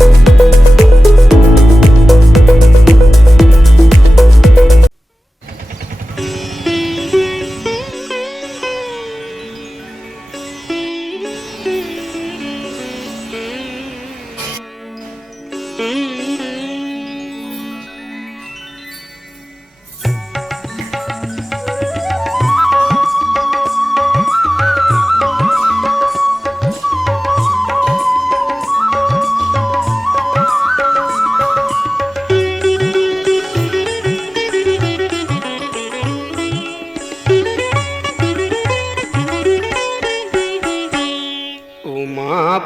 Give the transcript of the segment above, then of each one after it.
ఉమా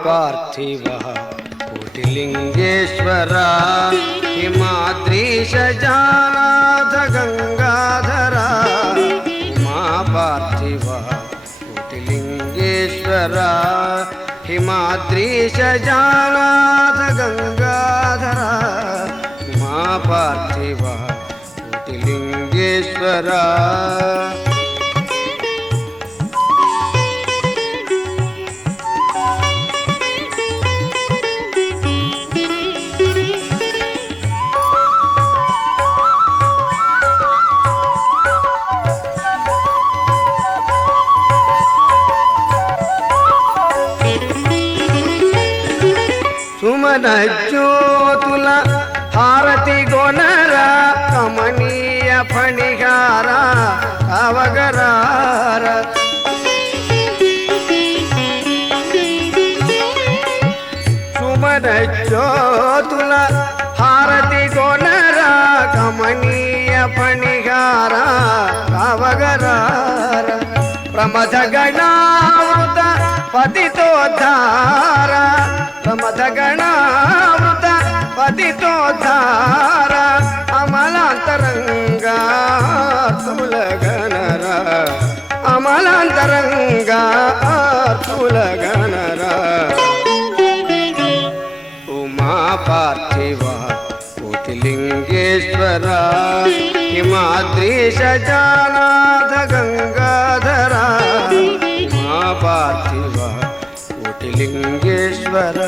పార్థివ కోటిలింగేశ్వర హిమాద్రీశ జానాథ గంగాధర ఉమా పార్థివ కోటిలింగేశ్వర హిమాద్రీశ జానాథ గంగాధర ఉమా పార్థివ హారతి గొనర కమనీయ ఫణిగార అవగరార. సుమనజ్యోతుల హారతి గొనర కమనీయ ఫణిగార అవగరార. ప్రమథ గణామృత పతితోద్ధార ప్రమథ గణ తులగనర అమలాంతరంగా తులగనర ఉమా పార్థివ కోటిలింగేశ్వర హిమాద్రీశ జానాథ గంగాధర. ఉమా పార్థివ కోటిలింగేశ్వర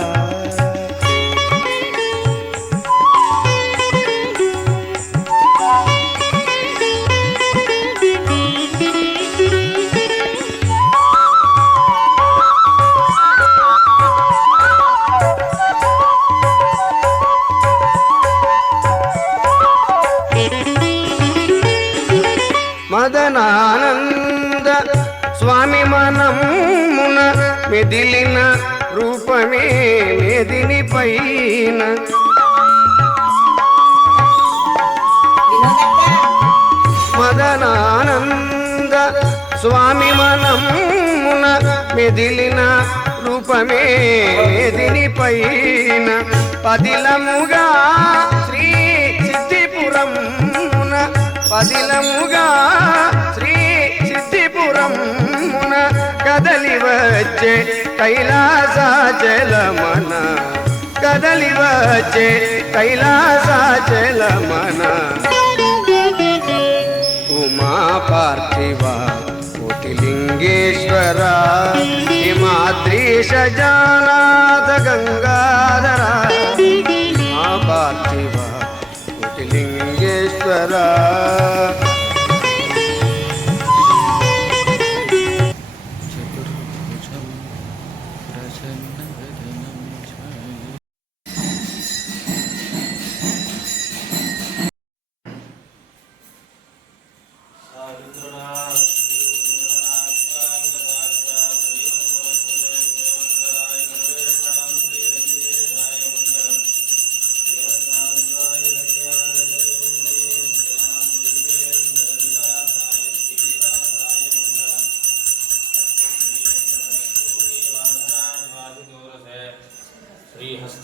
మెదిలిన రూపమే మెదిని పైన. మదనానంద స్వామి మనమున మెదిలిన రూపమే మెదిని పైన. పదిలముగా శ్రీ సిద్ధిపురమున పదిలముగా శ్రీ సిద్ధిపురమున కదలి వచ్చే కైలాసాచలమన కదలి వచ్చే కైలాసాచలమన ఉమా పార్థివ కోటిలింగేశ్వర హిమాద్రీశ జానాథ గంగాధర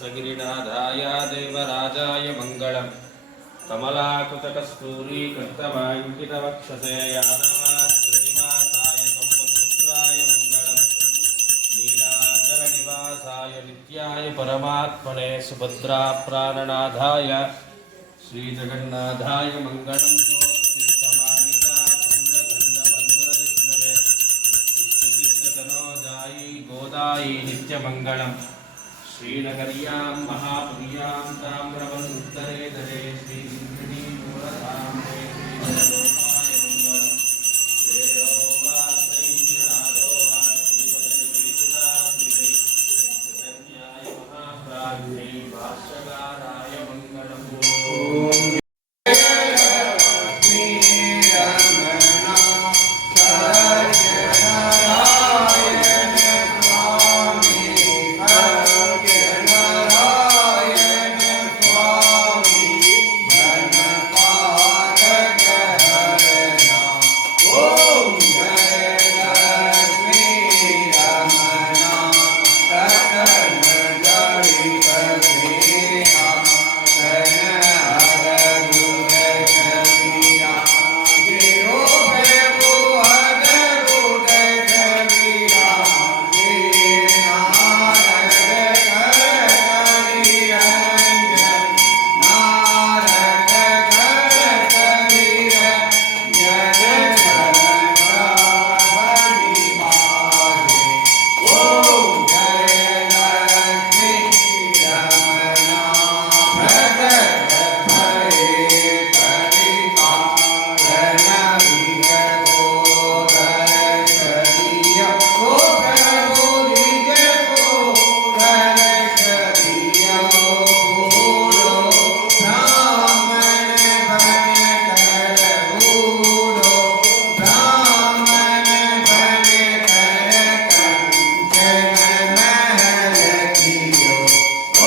हस्तगिरिनाथाय देवराजाय मङ्गलम्। कमलाकुतकस्तूरीकृतमाङ्कितवक्षसे यादवात्रिनिवासाय सम्पत्पुत्राय मङ्गलम्। लीलाचलनिवासाय नित्याय परमात्मने सुभद्राप्राणनाथाय श्रीजगन्नाथाय मङ्गलम् गोदायी नित्यमङ्गलम्। श्रीनगर्यां महापुर्यां ताम्रवन्नुत्तरे दरे श्रीसिंहिणी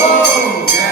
oh,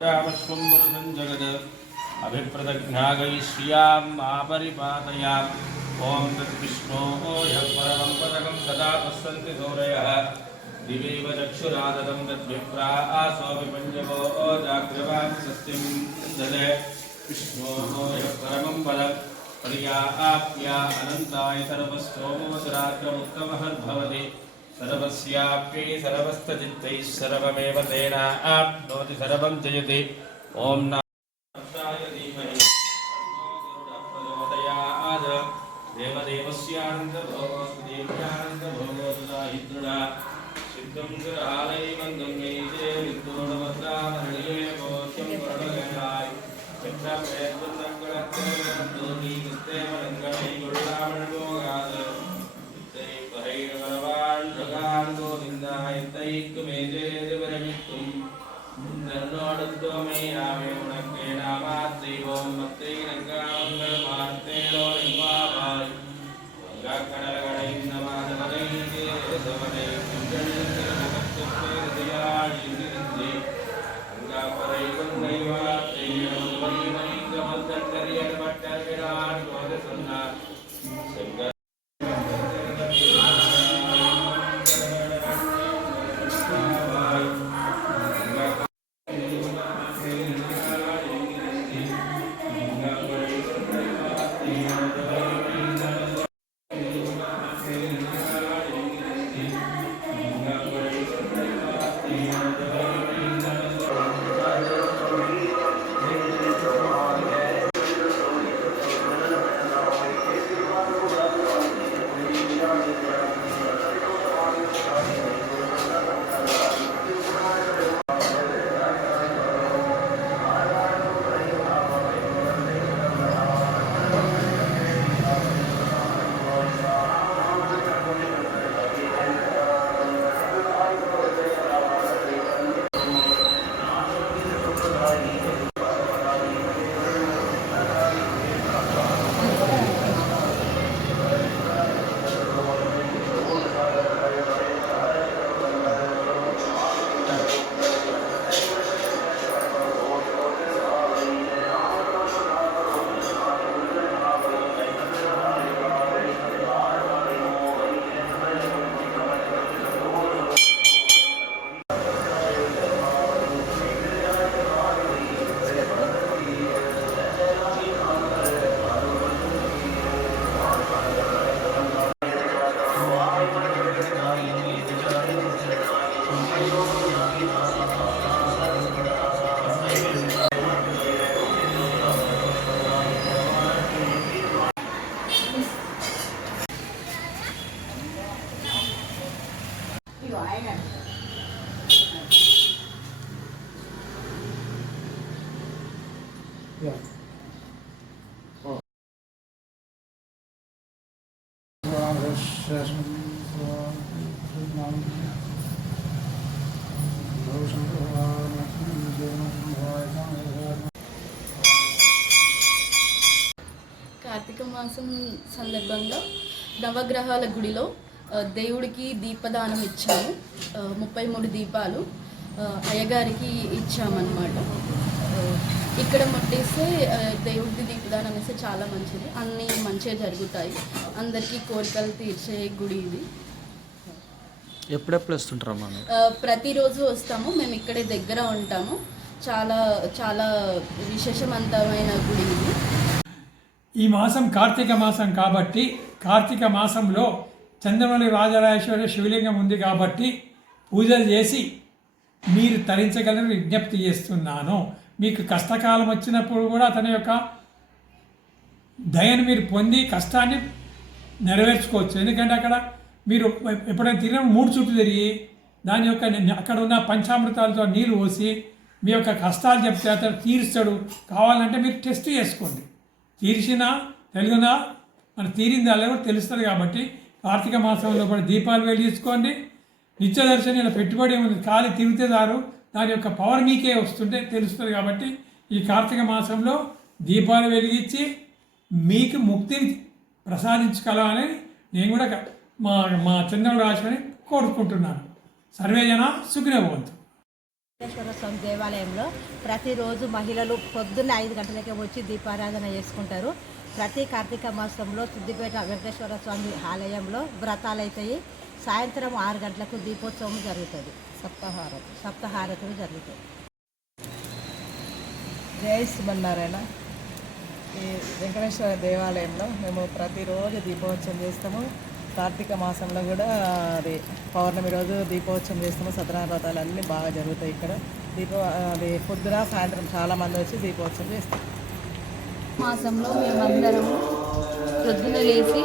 जगद अभिप्रदज्ञागैश्रियाम् आपरिपातयाम् ॐ तद्विष्णोः यः परमं पदकं सदा पश्यन्ति सौरयः दिवेव चक्षुरादतं तद्विप्रा आसोऽपि पञ्चको जाग्रवान् सत्यं ददे विष्णोः यः परमं पदं पर्या आप्या अनन्ताय सर्वस्तोमवसराग्रमुत्तमहर्भवति सर्वस्याप्यै सर्वस्तचित्तैः सर्वमेव तेन आप्नोति सर्वं जयति ॐ नाराय धीमहि तन्नो गरुडः प्रचोदयात् देवदेवस्यानन्दभोगोऽस्तु देव्यानन्दभोगोऽस्तु साहिदृढा सिद्धं सुरालयमन्दं மை ஆவே உனக்கு நாமாத்ரி ஓம் மத்தை ரங்கா nosotros, y కార్తీక మాసం సందర్భంగా నవగ్రహాల గుడిలో దేవుడికి దీపదానం ఇచ్చాము. ముప్పై మూడు దీపాలు అయ్యగారికి ఇచ్చామన్నమాట. ఇక్కడ ముట్టేస్తే దేవుడికి దీపదానం ఇస్తే చాలా మంచిది. అన్నీ మంచిగా జరుగుతాయి. అందరికీ కోరికలు తీర్చే గుడి ఇది. ఎప్పుడెప్పుడు ఆ, ప్రతిరోజు వస్తాము. మేము ఇక్కడే దగ్గర ఉంటాము. చాలా చాలా విశేషవంతమైన గుడి ఇది. ఈ మాసం కార్తీక మాసం కాబట్టి కార్తీక మాసంలో చంద్రమౌళి రాజరాజేశ్వరి శివలింగం ఉంది కాబట్టి పూజలు చేసి మీరు తరించగలని విజ్ఞప్తి చేస్తున్నాను. మీకు కష్టకాలం వచ్చినప్పుడు కూడా అతని యొక్క దయను మీరు పొంది కష్టాన్ని నెరవేర్చుకోవచ్చు. ఎందుకంటే అక్కడ మీరు ఎప్పుడైనా తిరిగిన మూడు చుట్టూ తిరిగి దాని యొక్క అక్కడ ఉన్న పంచామృతాలతో నీరు పోసి మీ యొక్క కష్టాలు చెప్తే అతను తీరుస్తాడు. కావాలంటే మీరు టెస్ట్ చేసుకోండి. తీర్చినా తెలుగునా మన తీరిందా లేదో తెలుస్తుంది కాబట్టి కార్తీక మాసంలో కూడా దీపాలు వెలిగించుకోండి నిత్య దర్శనం పెట్టుబడి ఉంది ఖాళీ తిరిగితే దారు దాని యొక్క పవర్ మీకే వస్తుంటే తెలుస్తుంది కాబట్టి ఈ కార్తీక మాసంలో దీపాలు వెలిగించి మీకు ముక్తిని ప్రసాదించగలమని నేను కూడా మా మా చంద్రరాశిని కోరుకుంటున్నాను. సర్వేజన సుఖినే వెంకటేశ్వర స్వామి దేవాలయంలో ప్రతిరోజు మహిళలు పొద్దున్న ఐదు గంటలకే వచ్చి దీపారాధన చేసుకుంటారు. ప్రతి కార్తీక మాసంలో సిద్దిపేట వెంకటేశ్వర స్వామి ఆలయంలో వ్రతాలు అవుతాయి సాయంత్రం ఆరు గంటలకు దీపోత్సవం జరుగుతుంది. సప్తహారతి సప్తహారతులు జరుగుతాయి. జై శ్రీమన్నారాయణ. ఈ వెంకటేశ్వర దేవాలయంలో మేము ప్రతిరోజు దీపోత్సవం చేస్తాము. కార్తీక మాసంలో కూడా అది పౌర్ణమి రోజు దీపోత్సవం చేస్తాము సత్యనారాయణ అన్నీ బాగా జరుగుతాయి ఇక్కడ. దీప అది పొద్దున సాయంత్రం చాలామంది వచ్చి దీపోత్సవం చేస్తాం మాసంలో మేమందరము పొద్దున లేచి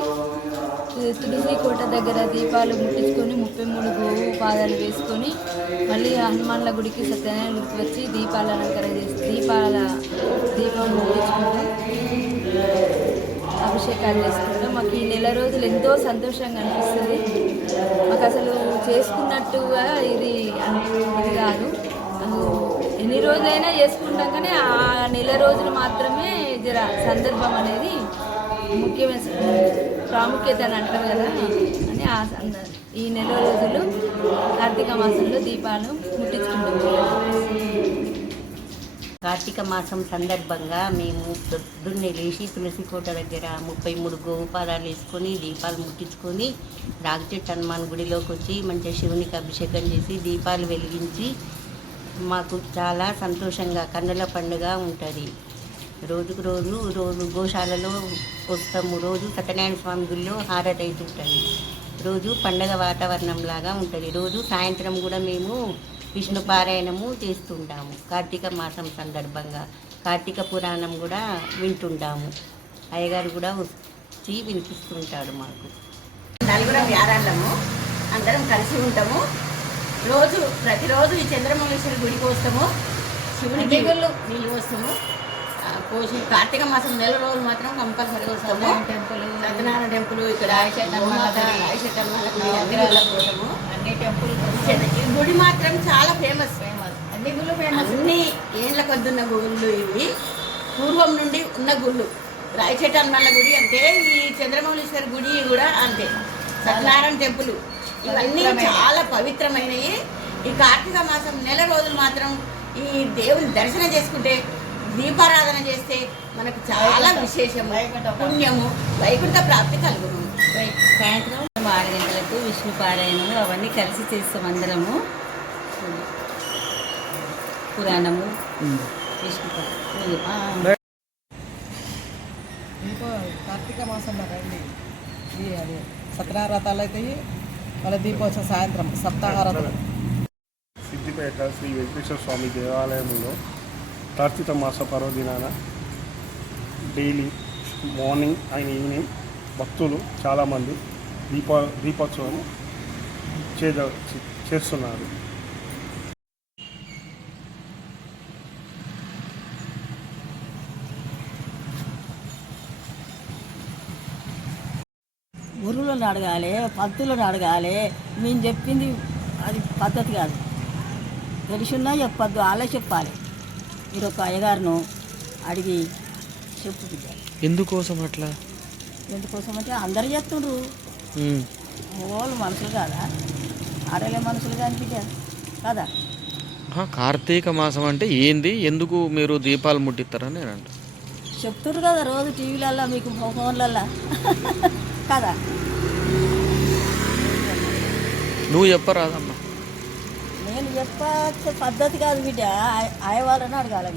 తులసి కోట దగ్గర దీపాలు ముట్టించుకొని ముప్పై మూడు గోవు పాదాలు వేసుకొని మళ్ళీ హనుమాన్ల గుడికి సత్యనారాయణ గుడికి వచ్చి దీపాల అలంకరణ చేసి దీపాల దీపం ముట్టించుకుంటాం అభిషేకాలు చేసుకుంటాం నెల రోజులు ఎంతో సంతోషంగా అనిపిస్తుంది. మాకు అసలు చేసుకున్నట్టుగా ఇది ఇది కాదు. ఎన్ని రోజులైనా చేసుకుంటాం కానీ ఆ నెల రోజులు మాత్రమే జర సందర్భం అనేది ముఖ్యమైన ప్రాముఖ్యత అని అంటారు కదా అని ఆ ఈ నెల రోజులు కార్తీక మాసంలో దీపాలు ముట్టించుకుంటాం. కార్తీక మాసం సందర్భంగా మేము పొద్దున్నే లేచి తులసి కోట దగ్గర ముప్పై మూడు గోపాదాలు వేసుకొని దీపాలు ముట్టించుకొని రాగచెట్టు హనుమాన్ గుడిలోకి వచ్చి మంచిగా శివునికి అభిషేకం చేసి దీపాలు వెలిగించి మాకు చాలా సంతోషంగా కన్నుల పండుగ ఉంటుంది. రోజుకు రోజు రోజు గోశాలలో వస్తాము. రోజు సత్యనారాయణ స్వామి గుడిలో హారతి అవుతుంటుంది రోజు పండగ వాతావరణం లాగా ఉంటుంది. రోజు సాయంత్రం కూడా మేము విష్ణు పారాయణము చేస్తుంటాము. కార్తీక మాసం సందర్భంగా కార్తీక పురాణం కూడా వింటుంటాము. అయ్యగారు కూడా వచ్చి వినిపిస్తుంటాడు మాకు. నలుగురం యారాళ్ళము అందరం కలిసి ఉంటాము. రోజు ప్రతిరోజు ఈ చంద్రమల్లేశ్వరి గుడికి వస్తాము. శివునికి నీళ్ళు వస్తాము పోసి కార్తీక మాసం నెల రోజులు మాత్రం కంపల్సరీ వస్తాము. టెంపుల్. సత్యనారాయణ టెంపుల్ ఇక్కడ గుడి అన్ని గుళ్ళకు ఈ గుడి మాత్రం చాలా ఫేమస్ ఫేమస్ అన్ని గుళ్ళు ఫేమస్ అన్ని ఏళ్ళ కొద్దున్న గుళ్ళు ఇవి. పూర్వం నుండి ఉన్న గుళ్ళు. రాయచెట్టు హనుమాన్ల గుడి అంటే ఈ చంద్రమౌళీశ్వర గుడి కూడా అంతే. సత్యనారాయణ టెంపుల్. ఇవన్నీ చాలా పవిత్రమైనవి. ఈ కార్తీక మాసం నెల రోజులు మాత్రం ఈ దేవుని దర్శనం చేసుకుంటే దీపారాధన చేస్తే మనకు చాలా విశేషము పుణ్యము వైకుంఠ ప్రాప్తి కలుగును. సాయంత్రం ఆరు గంటలకు విష్ణు పారాయణము అవన్నీ కలిసి చేస్తాం అందరము. పురాణము. విష్ణు పారాయణం ఇంకో కార్తీక మాసంలో రండి. ఈ అది సత్యనారాయణాలు అవుతాయి మళ్ళీ దీపోత్సవం సాయంత్రం సప్తాహారతులు సిద్దిపేట శ్రీ వెంకటేశ్వర స్వామి దేవాలయంలో కార్తీక మాస పర్వదినాన డైలీ మార్నింగ్ అండ్ ఈవినింగ్ భక్తులు చాలామంది దీప దీపోత్సవం చేద చేస్తున్నారు. గురువులను అడగాలి పంతులను అడగాలి. మేము చెప్పింది అది పద్ధతి కాదు. తెలిసిన్నా చెప్పద్దు వాళ్ళే చెప్పాలి. మీరు ఒక అయ్యగారును అడిగి చెప్పు బిడ్డ. ఎందుకోసం అట్లా? ఎందుకోసం అంటే అందరు చేస్తుండ్రు వాళ్ళు మనుషులు కాదా? ఆడలే మనుషులు కాని బిడ్డ కదా కార్తీక మాసం అంటే ఏంది? ఎందుకు మీరు దీపాలు ముట్టిస్తారని నేను అంట. చెప్తుండ్రు కదా రోజు టీవీలల్లో మీకు ఫోన్లల్లో. కదా? నువ్వు చెప్పరాదమ్మా. నేను చెప్పే పద్ధతి కాదు బిడ్డ. ఆయ వాళ్ళని అడగాలి